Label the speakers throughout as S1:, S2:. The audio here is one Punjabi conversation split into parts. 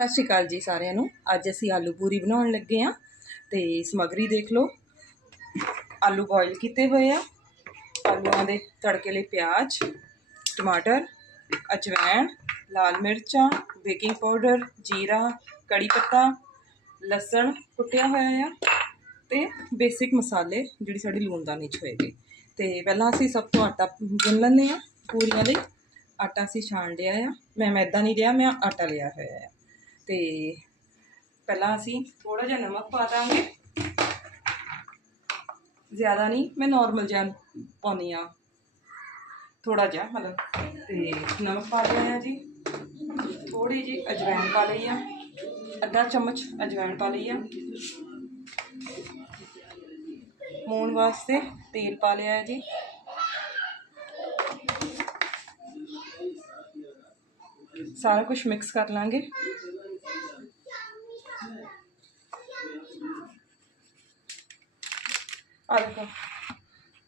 S1: ਸਤਿ ਸ਼੍ਰੀ ਅਕਾਲ ਜੀ ਸਾਰਿਆਂ ਨੂੰ। ਅੱਜ ਅਸੀਂ ਆਲੂ ਪੂਰੀ ਬਣਾਉਣ ਲੱਗੇ ਆ ਤੇ ਸਮੱਗਰੀ ਦੇਖ ਲਓ। ਆਲੂ ਬੋਇਲ ਕੀਤੇ ਹੋਏ ਆ। ਆਲੂਆਂ ਦੇ ਤੜਕੇ ਲਈ ਪਿਆਜ਼, ਟਮਾਟਰ ਅਜਵਾਇਣ ਲਾਲ ਮਿਰਚਾਂ, ਬੇਕਿੰਗ ਪਾਊਡਰ, ਜੀਰਾ, ਕੜੀ ਪੱਤਾ, ਲਸਣ ਕੁੱਟਿਆ ਹੋਇਆ ਆ ਤੇ ਬੇਸਿਕ ਮਸਾਲੇ ਜਿਹੜੀ ਸਾਡੀ ਲੂਣਦਾਨੀ ਚ ਹੋਏਗੀ ਤੇ ਪਹਿਲਾਂ ਅਸੀਂ ਸਭ ਤੋਂ ਆਟਾ ਗੁੰਨ ਲੈਂਦੇ ਆ ਪੂਰੀਆਂ ਲਈ। ਆਟਾ ਅਸੀਂ ਛਾਣ ਲਿਆ ਆ। ਮੈਂ ਮੈਦਾ ਨਹੀਂ ਲਿਆ, ਮੈਂ ਆਟਾ ਲਿਆ ਹੋਇਆ ਆ। ਤੇ ਪਹਿਲਾਂ ਅਸੀਂ ਥੋੜਾ ਜਿਹਾ ਨਮਕ ਪਾ ਦਾਂਗੇ। ਜ਼ਿਆਦਾ ਨਹੀਂ, ਮੈਂ ਨਾਰਮਲ ਜਿਹਾ ਪਾਉਂਦੀ ਆ ਥੋੜਾ ਜਿਹਾ ਮਤਲਬ ਤੇ ਨਮਕ ਪਾ ਲਿਆ ਹੈ ਜੀ। ਥੋੜੀ ਜੀ ਅਜਵਾਇਣ ਪਾ ਲਈ ਆ। ਅੱਧਾ ਚਮਚ ਅਜਵਾਇਣ ਪਾ ਲਈ ਆ। ਮੂਣ ਵਾਸਤੇ ਤੇਲ ਪਾ ਲਿਆ ਹੈ ਜੀ। ਸਾਰਾ ਕੁਝ ਮਿਕਸ ਕਰ ਲਾਂਗੇ। ਆ ਦੇਖੋ।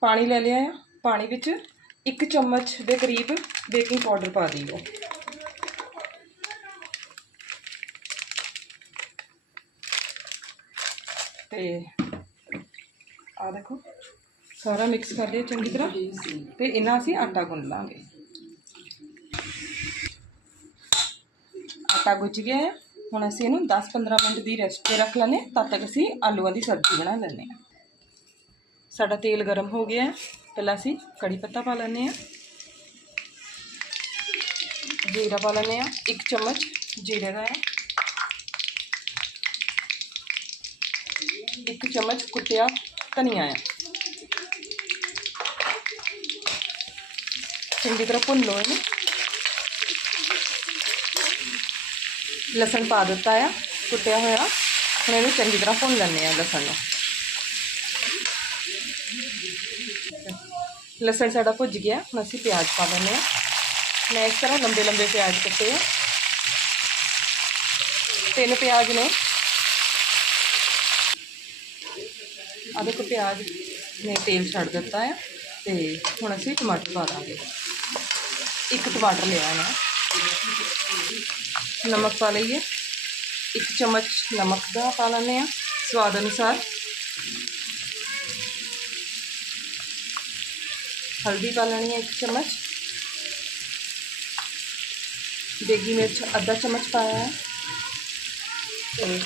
S1: ਪਾਣੀ ਲੈ ਲਿਆ ਆ। ਪਾਣੀ ਵਿੱਚ ਇੱਕ ਚਮਚ ਦੇ ਕਰੀਬ ਬੇਕਿੰਗ ਪਾਊਡਰ ਪਾ ਦਿਓ। ਤੇ ਆ ਦੇਖੋ, ਸਾਰਾ ਮਿਕਸ ਕਰ ਲਿਆ ਚੰਗੀ ਤਰ੍ਹਾਂ। ਤੇ ਇਹਨਾਂ ਅਸੀਂ ਆਟਾ ਗੁੰਨ ਲਾਂਗੇ। ਆਟਾ ਗੁੱਝ ਗਿਆ ਹੈ ਹੁਣ ਅਸੀਂ ਇਹਨੂੰ 10-15 ਮਿੰਟ ਦੀ ਰੈਸਟ ਤੇ ਰੱਖ ਲੈਂਦੇ ਹਾਂ, ਤਦ ਤੱਕ ਅਸੀਂ ਆਲੂਆਂ ਦੀ ਸਬਜ਼ੀ ਬਣਾ ਲੈਂਦੇ ਹਾਂ। ਸਾਡਾ ਤੇਲ ਗਰਮ ਹੋ ਗਿਆ ਹੈ ਪਹਿਲਾਂ ਅਸੀਂ ਕੜੀ ਪੱਤਾ ਪਾ ਲੈਂਦੇ ਹਾਂ ਜੀਰਾ ਪਾ ਲੈਂਦੇ ਹਾਂ ਇੱਕ ਚਮਚ ਜੀਰੇ ਦਾ ਹੈ ਇੱਕ ਚਮਚ ਕੁੱਟਿਆ ਧਨੀਆ ਹੈ ਚੰਗੀ ਤਰ੍ਹਾਂ ਭੁੰਨ ਲਓ ਇਹਨੂੰ ਲਸਣ ਪਾ ਦਿੱਤਾ ਆ ਕੁੱਟਿਆ ਹੋਇਆ ਹੁਣ ਇਹਨੂੰ ਚੰਗੀ ਤਰ੍ਹਾਂ ਭੁੰਨ ਲੈਂਦੇ ਆ ਲਸਣ ਨੂੰ ਲਸਣ ਸਾਡਾ ਭੁੱਜ ਗਿਆ ਹੁਣ ਅਸੀਂ ਪਿਆਜ਼ ਪਾ ਦਿੰਦੇ ਆ ਮੈਂ ਇਸ ਤਰ੍ਹਾਂ ਲੰਬੇ ਲੰਬੇ ਪਿਆਜ਼ ਕੱਟੇ ਆ ਤਿੰਨ ਪਿਆਜ਼ ਨੇ ਆ ਦੇਖੋ ਪਿਆਜ਼ ਨੇ ਤੇਲ ਛੱਡ ਦਿੱਤਾ ਆ ਤੇ ਹੁਣ ਅਸੀਂ ਟਮਾਟਰ ਪਾ ਦਾਂਗੇ ਇੱਕ ਟਮਾਟਰ ਲਿਆ ਮੈਂ ਨਮਕ ਪਾ ਲਈਏ ਇੱਕ ਚਮਚ ਨਮਕ ਦਾ ਪਾ ਲੈਂਦੇ ਆ ਸਵਾਦ ਅਨੁਸਾਰ ਹਲਦੀ ਪਾ ਲੈਣੀ ਹੈ ਇੱਕ ਚਮਚ। ਦੇਗੀ ਮਿਰਚ ਅੱਧਾ ਚਮਚ ਪਾਇਆ ਹੈ। ਤੇ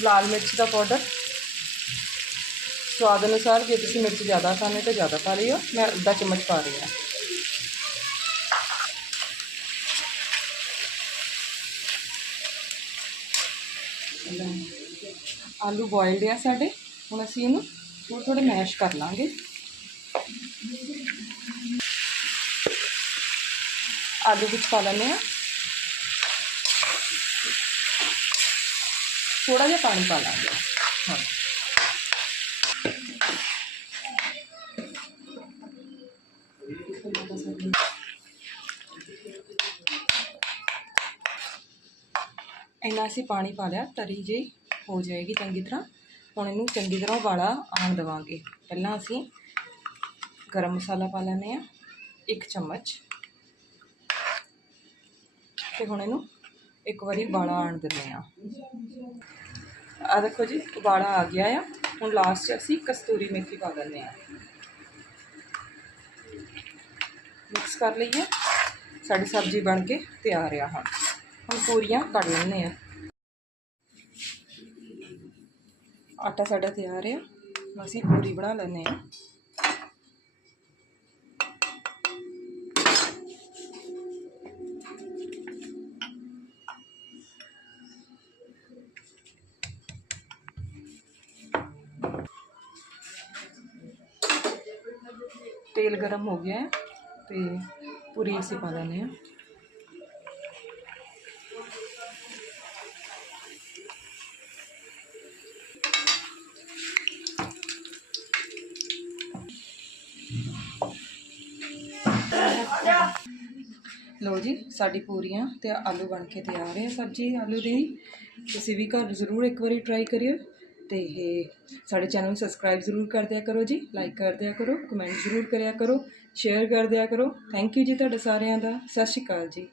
S1: ਲਾਲ ਮਿਰਚ ਦਾ ਪਾਊਡਰ। ਸਵਾਦ ਅਨੁਸਾਰ ਜੇ ਤੁਸੀਂ ਮਿਰਚ ਜ਼ਿਆਦਾ ਖਾਣੇ ਤਾਂ ਜ਼ਿਆਦਾ ਪਾ ਲਿਓ। ਮੈਂ ਅੱਧਾ ਚਮਚ ਪਾ ਰਹੀ ਹਾਂ। ਆਲੂ ਬੋਇਲਡ ਆ ਸਾਡੇ। ਹੁਣ ਅਸੀਂ ਇਹਨੂੰ ਥੋੜ੍ਹੇ ਥੋੜ੍ਹੇ ਮੈਸ਼ ਕਰ ਲਾਂਗੇ। ਆਲੂ ਵਿੱਚ ਪਾ ਲੈਂਦੇ ਆ ਥੋੜਾ ਜਿਹਾ ਪਾਣੀ ਪਾ ਲਾਂਗੇ ਹਾਂ ਇੰਨਾ ਅਸੀਂ ਪਾਣੀ ਪਾ ਲਿਆ ਤਰੀ ਜੇ ਹੋ ਜਾਏਗੀ ਚੰਗੀ ਤਰ੍ਹਾਂ ਹੁਣ ਇਹਨੂੰ ਚੰਗੀ ਤਰ੍ਹਾਂ ਉਬਾਲਾ ਆਉਣ ਦੇਵਾਂਗੇ ਪਹਿਲਾਂ ਅਸੀਂ ਗਰਮ ਮਸਾਲਾ ਪਾ ਲੈਂਦੇ ਆ ਇੱਕ ਚਮਚ ਤੇ ਹੁਣ ਇਹਨੂੰ ਇੱਕ ਵਾਰੀ ਉਬਾਲਾ ਆਉਣ ਦਿੰਦੇ ਆ ਆ ਦੇਖੋ ਜੀ ਉਬਾਲਾ ਆ ਗਿਆ ਆ ਹੁਣ ਲਾਸਟ 'ਚ ਅਸੀਂ ਕਸਤੂਰੀ ਮੇਥੀ ਪਾ ਦਿੰਦੇ ਆ ਮਿਕਸ ਕਰ ਲਈਏ ਸਾਡੀ ਸਬਜ਼ੀ ਬਣ ਕੇ ਤਿਆਰ ਆ ਹੁਣ ਹੁਣ ਪੂਰੀਆਂ ਕੱਢ ਲੈਂਦੇ ਆ ਆਟਾ ਸਾਡਾ ਤਿਆਰ ਆ ਅਸੀਂ ਪੂਰੀ ਬਣਾ ਲੈਂਦੇ ਆ ਤੇਲ ਗਰਮ ਹੋ ਗਿਆ ਹੈ ਤੇ ਪੂਰੀ ਅਸੀਂ ਪਾ ਲੈਂਦੇ ਆ ਲਓ ਜੀ, ਸਾਡੀ ਪੂਰੀਆਂ ਤੇ ਆਲੂ ਬਣ ਕੇ ਤਿਆਰ ਹੈ। ਸਬਜ਼ੀ ਆਲੂ ਦੀ ਤੁਸੀਂ ਵੀ ਘਰ ਜ਼ਰੂਰ ਇੱਕ ਵਾਰੀ ਟਰਾਈ ਕਰਿਓ। ਤੇ ਇਹ ਸਾਡੇ ਚੈਨਲ ਨੂੰ ਸਬਸਕ੍ਰਾਈਬ ਜ਼ਰੂਰ ਕਰ ਦਿਆ ਕਰੋ ਜੀ ਲਾਈਕ ਕਰ ਦਿਆ ਕਰੋ ਕਮੈਂਟ ਜ਼ਰੂਰ ਕਰਿਆ ਕਰੋ ਸ਼ੇਅਰ ਕਰ ਦਿਆ ਕਰੋ। ਥੈਂਕ ਯੂ ਜੀ ਤੁਹਾਡਾ ਸਾਰਿਆਂ ਦਾ। ਸਤਿ ਸ਼੍ਰੀ ਅਕਾਲ ਜੀ।